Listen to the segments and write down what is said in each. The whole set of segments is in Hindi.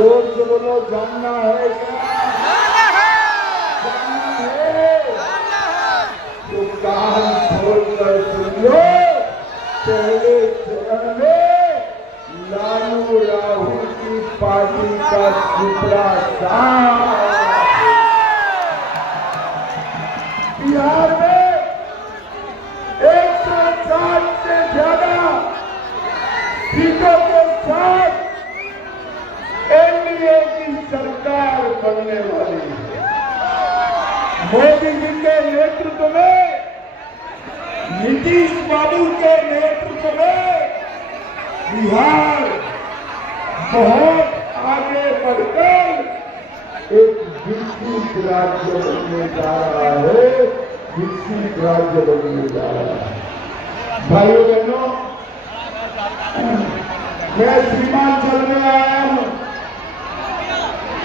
जोर से बोलो, जानना है क्या? जानना है तो कान खोल कर सुन लो। पहले चरण में लालू राहुल की पार्टी का सुपड़ा साफ। बिहार में 160 से ज्यादा सीटों के साथ एनडीए की सरकार बनने वाली है। मोदी जी के नेतृत्व में, नीतीश बाबू के नेतृत्व में बिहार बहुत आगे बढ़कर एक विकसित राज्य बनने जा रहा है। विकसित राज्य बनने जा रहा है। भाइयों बहनों, मैं सीमांचल में आया हूं।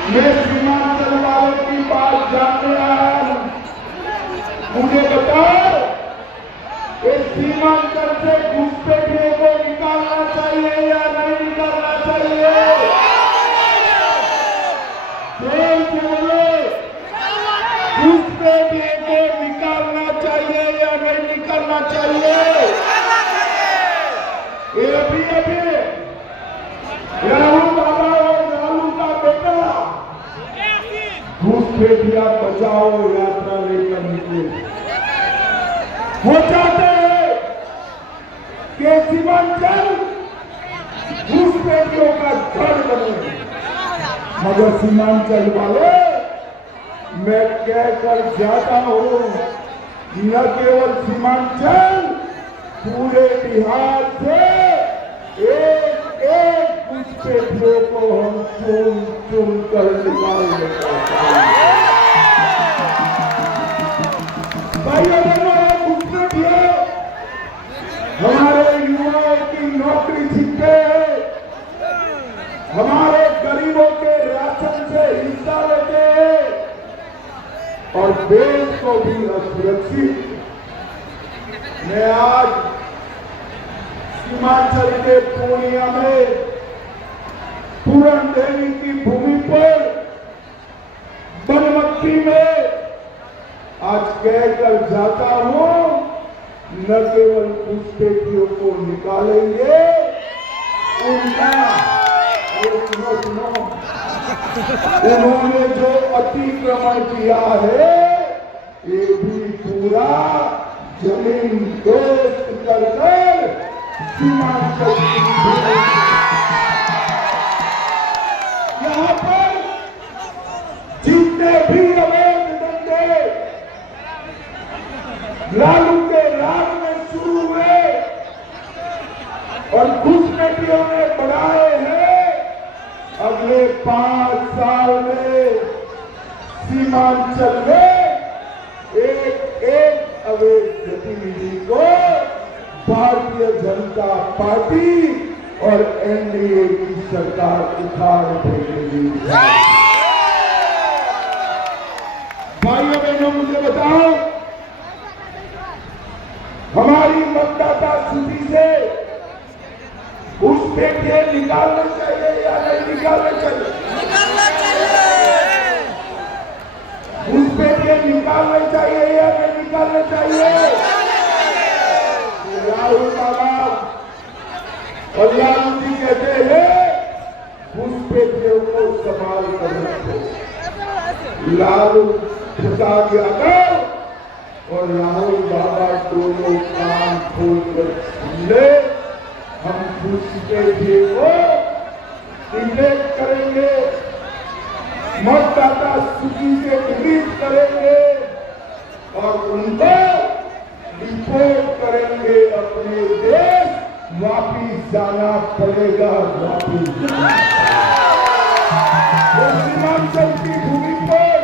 मैं सीमांचल वालों की बात जानने आया हूं। मुझे बताओ, इस सीमांचल से घुसपैठियों को निकालना चाहिए या नहीं निकालना चाहिए? घुसपैठियों को निकालना चाहिए या नहीं निकालना चाहिए? ये अभी राहुल बाबा और लालू का बेटा घुसपैठिया बचाओ यात्रा लेकर निकले। वो चाहते हैं कि सीमांचल घुसपैठियों का घर बने। मगर सीमांचल वाले, मैं कहकर जाता हूं, न केवल सीमांचल, पूरे बिहार से एक घुसपैठियों को हम चुन चुन कर निकाल लेते हैं। भाइयों बहनों, घुसपैठियों हमारे युवाओं की नौकरी छीनते हैं, हमारे गरीबों के राशन से हिस्सा लेते हैं और देश को भी असुरक्षित। मैं आज सीमांचल के पूर्णिया में पूरन देवी की भूमि पर बनमट्टी में आज कहकर जाता हूं, न केवल घुसपैठियों को निकालेंगे, उनका उन्होंने जो अतिक्रमण किया है, ये भी पूरा जमीन दोस्त कर सीमांचल यहाँ पर जितने भी अवैध धंधे लालू के राज में शुरू हुए और घुसपैठियों ने बढ़ाए हैं, अगले 5 साल में सीमांचल में एक अवैध गतिविधि को भारतीय जनता पार्टी और एनडीए की सरकार उखाड़ फेंकेगी। भाइयों बहनों, मुझे बताओ, हमारी मतदाता सूची से घुसपैठिए निकालना चाहिए या नहीं निकालना चाहिए? घुसपैठिए निकालना चाहिए या नहीं निकालना चाहिए? राहुल बाबा और लालू जी कहते हैं घुसपैठियों को संभाल कर रखो। लालू प्रसाद यादव और राहुल बाबा दोनों कान खोलकर सुन ले। हम घुसपैठिए को डिलीट करेंगे, मतदाता सूची से डिलीट करेंगे और उनको रिपोर्ट करेंगे। अपने देश वापिस जाना पड़ेगा, वापिस जाना। सीमांचल की भूमि पर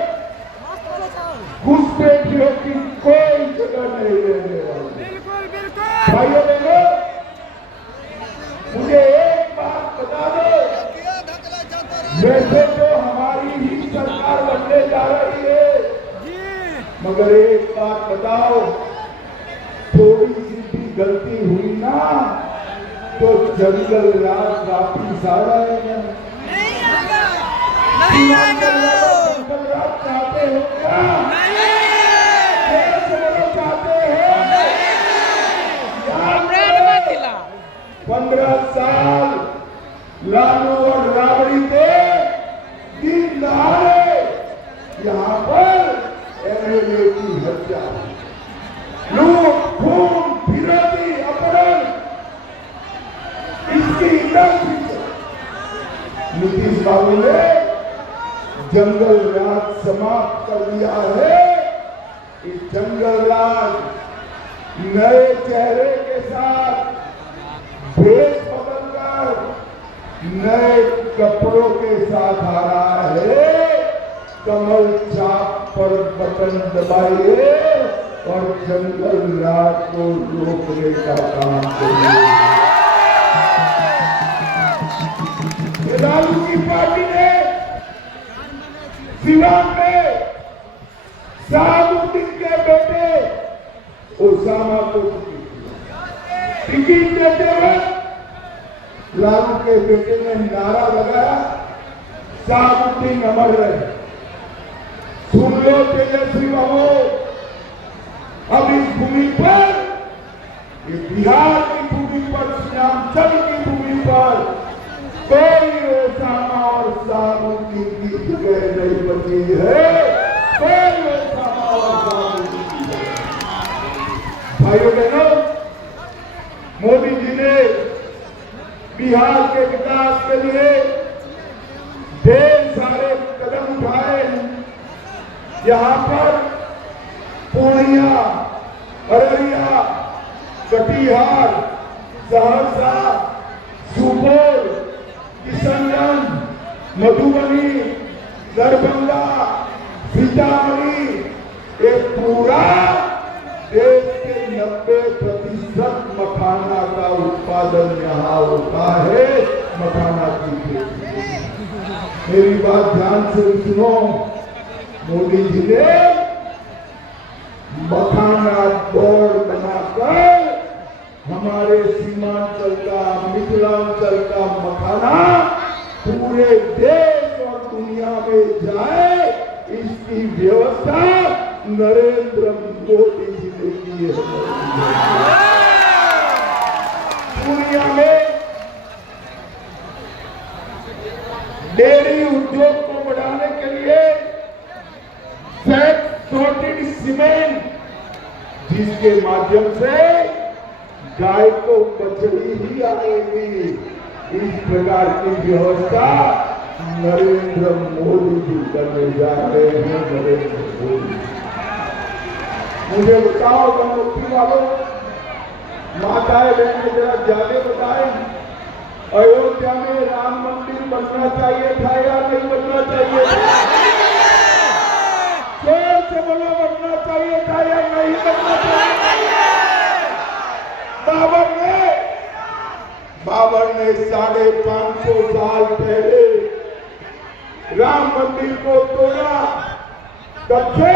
घुसपैठियों की कोई जगह नहीं रहने वाली। भाइयों बहनों, मुझे एक बात बता दो, वैसे तो हमारी ही सरकार बनने जा रही है, मगर एक बात बताओ, थोड़ी सी भी गलती हुई ना तो जंगल राज वापिस आ जाएगा। सीमांचल जंगल राज चाहते हो क्या? चाहते हो? 15 साल लालू और राबड़ी के दिन दहाड़े यहाँ पर एमएलए की हत्या, लूट, खून, विरोधी, अपहरण, इसकी इंडस्ट्री नीतीश बाबू ने जंगल राज समाप्त कर दिया है। इस जंगल राज नए चेहरे के साथ भेष बदलकर नए कपड़ों के साथ आ रहा है। कमल चाप पर बटन दबाइए और जंगल राज को रोकने का काम करिए। लालू की पार्टी ने सिवान में शाहबुद्दीन के बेटे उसामा को टिकट देते वक्त लालू के बेटे ने नारा लगाया, शाहबुद्दीन अमर रहे। सुन लो तेजस्वी बाबू, अब इस भूमि पर, ये बिहार की भूमि पर, सीमांचल की भूमि पर कोई ओसामा और शाहबुद्दीन की जगह नहीं बची है। कोई ओसामा और शाहबुद्दीन की जगह। भाइयों बहनों, मोदी जी ने बिहार के विकास के लिए ढेर सारे कदम उठाए। यहाँ पर पूर्णिया, अररिया, कटिहार, सहरसा, सुपौल, किशनगंज, मधुबनी, दरभंगा, सीतामढ़ी, एक पूरा देश के 90% मखाना का उत्पादन यहाँ होता है। मखाना की खेती। मेरी बात ध्यान से सुनो, मोदी जी ने मखाना बोर्ड बनाकर हमारे सीमांचल का, मिथिलांचल का मखाना पूरे देश और दुनिया में जाए, इसकी व्यवस्था नरेंद्र मोदी जी ने की है। दुनिया में डेयरी उद्योग को बढ़ाने के लिए फैट सॉर्टेड सीमेंट, जिसके माध्यम से गाय को बछड़ी ही आएगी, इस प्रकार की व्यवस्था नरेंद्र मोदी जी करने जा रहे हैं। नरेंद्र मोदी, मुझे बताओ मुक्ति वालों, माताएं बहनें, जरा ज्यादा बताएं, अयोध्या में राम मंदिर बनना चाहिए था या नहीं बनना चाहिए था? जोर से बोलो, बनना चाहिए था या नहीं बनना चाहिए? बाबर ने 550 साल पहले राम मंदिर को तोड़ा। तब से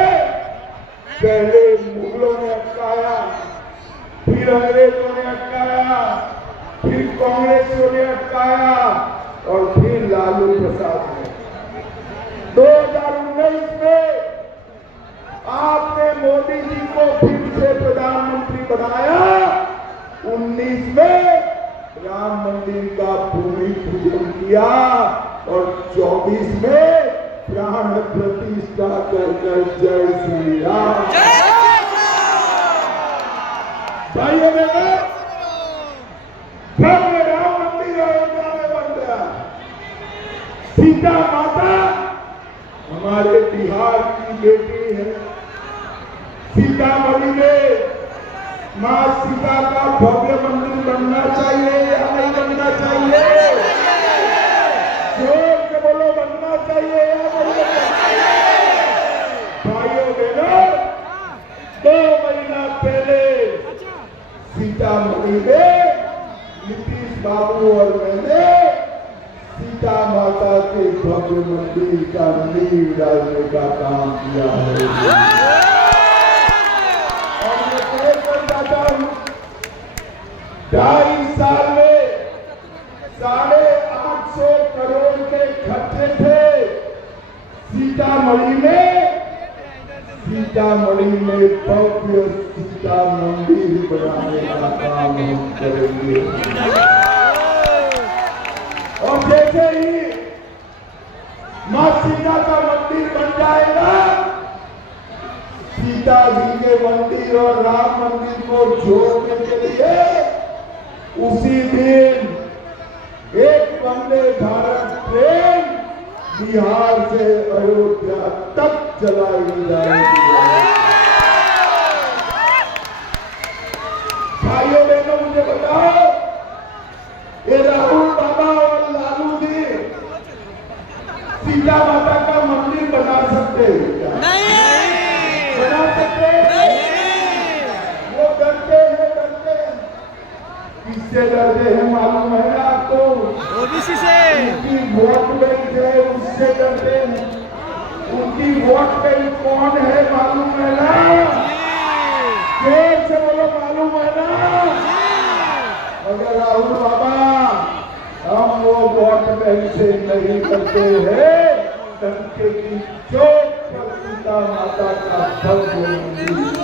पहले मुगलों ने अटकाया, फिर अंग्रेजों ने अटकाया, फिर कांग्रेसियों ने अटकाया और फिर लालू प्रसाद ने। 2019 में आपने मोदी जी को फिर से प्रधानमंत्री बनाया। 19 में राम मंदिर का भूमि पूजन किया और 24 में प्राण प्रतिष्ठा कर जय श्री राम। भाइयों बहनों, भव्य राम मंदिर अयोध्या में बन गया। सीता माता हमारे बिहार की बेटी है। सीतामढ़ी में मां सीता का भव्य मंदिर बनना चाहिए या नहीं बनना चाहिए? जोर से बोलो, बनना चाहिए या नहीं बनना चाहिए? भाइयों बहनों, 2 महीना पहले सीतामढ़ी में नीतीश बाबू और मैंने सीता माता के भव्य मंदिर का नींव डालने का काम किया है। और मैं कहता हूं, 2.5 साल में 850 करोड़ के खर्चे थे सीतामढ़ी में भव्य सीता मंदिर बनाने का काम हम करेंगे। और जैसे ही मां सीता का मंदिर बन जाएगा, सीता जी के मंदिर और राम मंदिर को जोड़ने के लिए उसी दिन एक वंदे भारत ट्रेन बिहार से अयोध्या तक चलाई जाएगी। भाइयों बहनों, मुझे बताओ, ये राहुल बाबा और लालू जी सीता माता का मंदिर बना सकते हैं क्या? नहीं बना सकते। वो डरते हैं। किससे डरते हैं मालूम है ना आपको? ओबीसी से। उनकी वोट बैंक है, उससे डरते हैं। उनकी वोट बैंक कौन है मालूम है ना? जोर से बोलो, मालूम है ना? अगर राहुल बाबा, हम वो वोट बैंक से नहीं करते हैं, डंके की चोट पर सीता माता का भव्य मंदिर